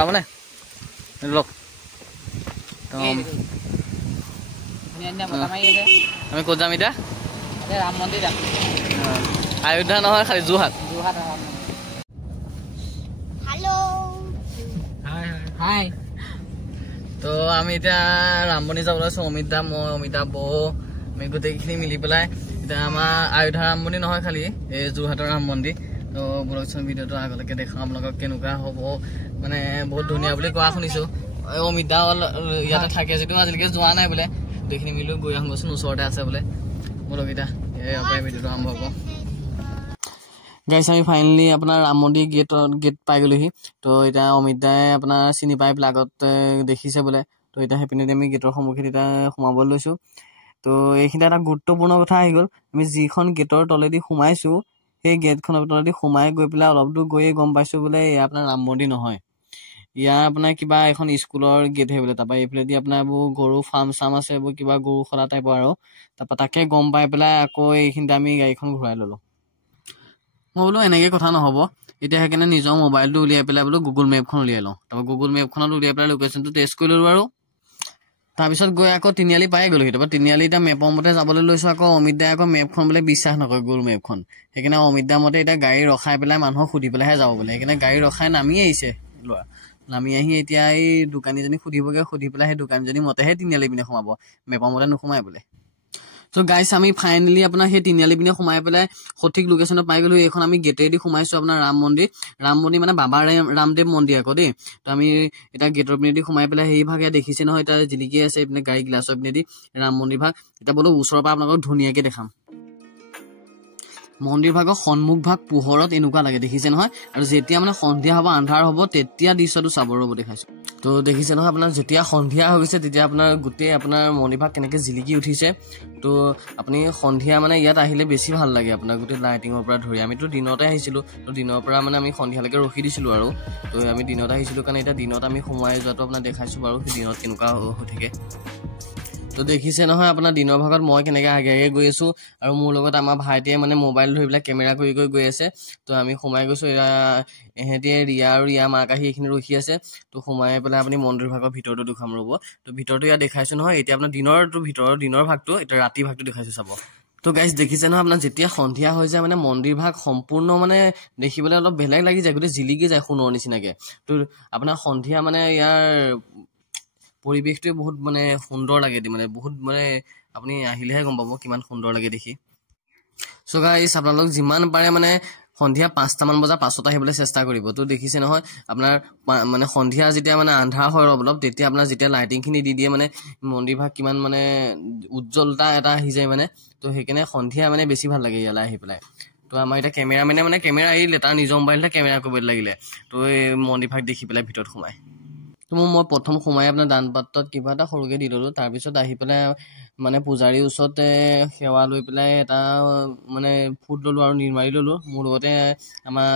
বনাবনে লওক আমি ক'ত যাম এতিয়া ৰাম মন্দিৰ যাম অযোধ্যা নহয় খালি যোৰহাট হাই তো আমি এতিয়া ৰাম মন্দিৰ যাবলৈ আছোঁ অমিত দা মই অমিতা বৌ আমি গোটেইখিনি মিলি পেলাই এতিয়া আমাৰ অযোধ্যা ৰাম মন্দিৰ নহয় খালি এই যোৰহাটৰ ৰাম মন্দিৰ তো ব্লগচোন ভিডিঅ'টো আগলৈকে দেখাওঁ আপোনালোকক কেনেকুৱা হ'ব মানে বহুত ধুনীয়া বুলি কোৱা শুনিছোঁ অমিত দা ইয়াতে থাকে যদিও আজিলৈকে যোৱা নাই বোলে গোটেইখিনি মিলি গৈ আহোঁগৈচোন ওচৰতে আছে বোলে বলকেইটা ইয়াৰ পৰাই ভিডিঅ'টো আৰম্ভ হ'ব গাইছ আমি ফাইনেলি আপোনাৰ ৰাম মন্দিৰ গেট পাই গ'লোহি তো এতিয়া অমিত দাই আপোনাৰ চিনি পাই পেলাই আগত দেখিছে বোলে তো এতিয়া সেইপিনে আমি গেটৰ সন্মুখত এতিয়া সোমাবলৈ লৈছোঁ তো এইখিনি এটা গুৰুত্বপূৰ্ণ কথা আহি গ'ল আমি যিখন গেটৰ তলেদি সোমাইছোঁ সেই গেটখনৰ তলেদি সোমাই গৈ পেলাই অলপ দূৰ গৈয়ে গম পাইছোঁ বোলে এয়া আপোনাৰ ৰাম মন্দিৰ নহয় ইয়াৰ আপোনাৰ কিবা এখন স্কুলৰ গেটহে বোলে তাৰপৰা এইফালেদি আপোনাৰ এইবোৰ গৰু ফাৰ্ম চাৰ্ম আছে এইবোৰ কিবা গৰু খলা টাইপৰ আৰু তাৰপৰা তাকে গম পাই পেলাই আকৌ এইখিনিতে আমি গাড়ীখন ঘূৰাই ল'লোঁ মই বোলো এনেকৈ কথা নহ'ব এতিয়া সেইকাৰণে নিজৰ মোবাইলটো উলিয়াই পেলাই বোলো গুগল মেপখন উলিয়াই লওঁ তাৰপৰা গুগল মেপখনত উলিয়াই পেলাই লোকেশ্যনটো টেষ্ট কৰি ল'লোঁ আৰু তাৰপিছত গৈ আকৌ তিনিআলি পাই গ'লোহি তাৰপৰা তিনিআলি এতিয়া মেপৰ মতে যাবলৈ লৈছোঁ আকৌ অমিত দাই আকৌ মেপখন বোলে বিশ্বাস নকৰে গুগল মেপখন সেইকাৰণে অমিত দাৰ মতে এতিয়া গাড়ী ৰখাই পেলাই মানুহক সুধি পেলাইহে যাব বোলে সেইকাৰণে গাড়ী ৰখাই নামি আহিছে ল'ৰা নামি আহি এতিয়া এই দোকানীজনীক সুধিবগৈ সুধি পেলাই সেই দোকানীজনী মতেহে তিনিআলি পিনে সোমাব মেপৰ মতে নোসোমাই বোলে চ' গাইছ আমি ফাইনেলি আপোনাৰ সেই তিনিআলি পিনে সোমাই পেলাই সঠিক লোকেশ্যনত পাই গ'লো এইখন আমি গেটেদি সোমাইছোঁ আপোনাৰ ৰাম মন্দিৰ মানে বাবা ৰামদেৱ মন্দিৰ আকৌ দেই তো আমি এতিয়া গেটৰ পিনেদি সোমাই পেলাই সেইভাগে দেখিছে নহয় এতিয়া জিলিকি আছে এইপিনে গাড়ী গ্লাছৰ পিনেদি ৰাম মন্দিৰ ভাগ এতিয়া বোলো ওচৰৰ পৰা আপোনালোকক ধুনীয়াকৈ দেখাম মন্দিৰ ভাগৰ সন্মুখ ভাগ পোহৰত এনেকুৱা লাগে দেখিছে নহয় আৰু যেতিয়া মানে সন্ধিয়া হ'ব আন্ধাৰ হ'ব তেতিয়া দৃশ্যটো চাব ৰ'ব দেখাইছোঁ তো দেখিছে নহয় আপোনাৰ যেতিয়া সন্ধিয়া হৈ গৈছে তেতিয়া আপোনাৰ গোটেই আপোনাৰ মন্দিৰ ভাগ কেনেকৈ জিলিকি উঠিছে তো আপুনি সন্ধিয়া মানে ইয়াত আহিলে বেছি ভাল লাগে আপোনাৰ গোটেই লাইটিঙৰ পৰা ধৰি আমিতো দিনতে আহিছিলোঁ তো দিনৰ পৰা মানে আমি সন্ধিয়ালৈকে ৰখি দিছিলোঁ আৰু তো আমি দিনত আহিছিলোঁ কাৰণে এতিয়া দিনত আমি সোমাই যোৱাটো আপোনাৰ দেখাইছোঁ বাৰু সেই দিনত কেনেকুৱা হৈ থাকে তো দেখিছে নহয় আপোনাৰ দিনৰ ভাগত মই কেনেকৈ আগে আগে গৈ আছোঁ আৰু মোৰ লগত আমাৰ ভাইটিয়ে মানে মোবাইল ধৰি পেলাই কেমেৰা কৰি গৈ আছে তো আমি সোমাই গৈছোঁ এহেঁতি ৰিয়া আৰু ৰিয়া মাক আহি এইখিনি ৰখি আছে তো সোমাই পেলাই আপুনি মন্দিৰ ভাগৰ ভিতৰটো দেখাম ৰ'ব তো ভিতৰটো ইয়াত দেখাইছোঁ নহয় এতিয়া আপোনাৰ দিনৰ ভাগটো এতিয়া ৰাতি ভাগটো দেখাইছোঁ চাব তো গাইজ দেখিছে নহয় আপোনাৰ যেতিয়া সন্ধিয়া হৈ যায় মানে মন্দিৰ ভাগ সম্পূৰ্ণ মানে দেখিবলৈ অলপ বেলেগ লাগি যায় গোটেই জিলিকি যায় সোণৰ নিচিনাকৈ তো আপোনাৰ সন্ধিয়া মানে ইয়াৰ পৰিৱেশটোৱে বহুত মানে সুন্দৰ লাগে মানে বহুত মানে আপুনি আহিলেহে গম পাব কিমান সুন্দৰ লাগে দেখি চ' গাইজ আপোনালোক যিমান পাৰে মানে সন্ধিয়া 5টামান বজাৰ পাছত আহিবলৈ চেষ্টা কৰিব তো দেখিছে নহয় আপোনাৰ মানে সন্ধিয়া যেতিয়া মানে আন্ধাৰ হয় অলপ তেতিয়া আপোনাৰ যেতিয়া লাইটিংখিনি দি দিয়ে মানে মন্দিৰ ভাগ কিমান মানে উজ্জ্বলতা এটা আহি যায় মানে তো সেইকাৰণে সন্ধিয়া মানে বেছি ভাল লাগে ইয়ালৈ আহি পেলাই তো আমাৰ এতিয়া কেমেৰামেনে মানে কেমেৰা আহিলে তাৰ নিজৰ মোবাইলতে কেমেৰা কৰিব লাগিলে তো এই মন্দিৰ ভাগ দেখি পেলাই ভিতৰত সোমাই তো মই প্ৰথম সোমাই আপোনাৰ দান পাত্ৰত কিবা এটা সৰুকৈ দি ল'লোঁ তাৰপিছত আহি পেলাই মানে পূজাৰীৰ ওচৰতে সেৱা লৈ পেলাই এটা মানে ফুট ল'লোঁ আৰু নিৰ্মাৰি ল'লোঁ মোৰ লগতে আমাৰ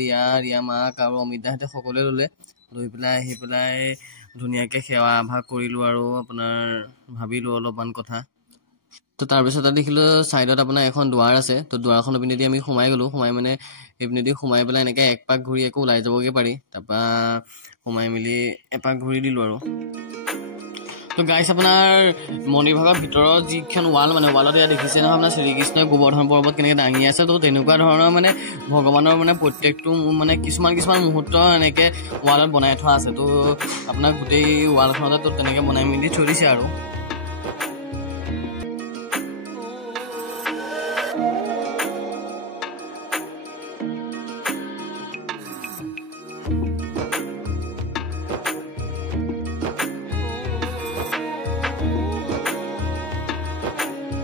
ৰিয়া মাক আৰু অমিত দাহঁতে সকলোৱে ল'লে লৈ পেলাই আহি পেলাই ধুনীয়াকৈ সেৱা আভাস কৰিলোঁ আৰু আপোনাৰ ভাবিলোঁ অলপমান কথা তো তাৰপিছত দেখিলোঁ ছাইডত আপোনাৰ এখন দুৱাৰ আছে তো দুৱাৰখনৰ পিনেদি আমি সোমাই গ'লোঁ সোমাই মানে সেইপিনেদি সোমাই পেলাই এনেকৈ এক পাক ঘূৰি আকৌ ওলাই যাবগৈ পাৰি তাৰপৰা সোমাই মেলি এপাক ঘূৰি দিলোঁ আৰু তো গাইছ আপোনাৰ মন্দিৰ ভাগৰ ভিতৰত যিখন মানে ৱালত এয়া দেখিছে নহয় আপোনাৰ শ্ৰীকৃষ্ণই গোবৰ্ধন পৰ্বত কেনেকৈ দাঙি আছে তো তেনেকুৱা ধৰণৰ মানে ভগৱানৰ মানে প্ৰত্যেকটো মানে কিছুমান মুহূৰ্ত এনেকৈ ৱালত বনাই থোৱা আছে তো আপোনাৰ গোটেই ৱালখনতে তো তেনেকৈ বনাই মেলি থৈ দিছে আৰু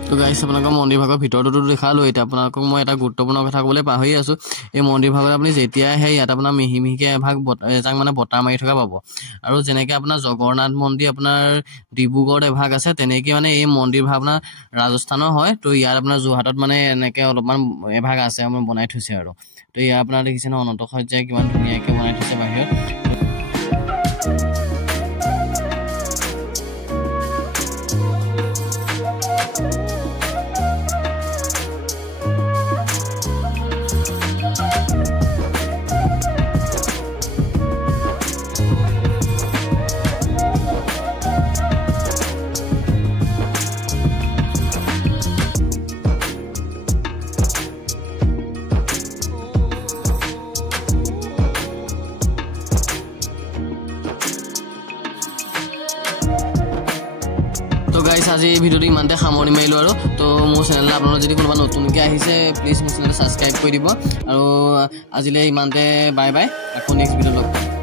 তো গাইছ আপোনালোকৰ মন্দিৰ ভাগৰ ভিতৰতো দেখালোঁ এতিয়া আপোনালোকক মই এটা গুৰুত্বপূৰ্ণ কথা ক'বলৈ পাহৰি আছোঁ এই মন্দিৰ ভাগত আপুনি যেতিয়া আহে ইয়াত আপোনাৰ মিহিকৈ এজাক মানে বতাহ মাৰি থকা পাব আৰু যেনেকৈ আপোনাৰ জগন্নাথ মন্দিৰ আপোনাৰ ডিব্ৰুগড়ত এভাগ আছে তেনেকৈ মানে এই মন্দিৰ ভাগ আপোনাৰ ৰাজস্থানৰ হয় তো ইয়াত আপোনাৰ যোৰহাটত মানে এনেকৈ অলপমান এভাগ আছে আমাৰ বনাই থৈছে আৰু তো ইয়াৰ আপোনাৰ দেখিছে ন অনন্ত সজ্জাই কিমান ধুনীয়াকৈ বনাই থৈছে বাহিৰত তো গাইছ আজি এই ভিডিঅ'টো ইমানতে সামৰণি মাৰিলোঁ আৰু তো মোৰ চেনেললৈ আপোনালোকে যদি কোনোবা নতুনকৈ আহিছে প্লিজ মোৰ চেনেলটো ছাবস্ক্ৰাইব কৰি দিব আৰু আজিলৈ ইমানতে বাই বাই আকৌ নেক্সট ভিডিঅ' লগ পাম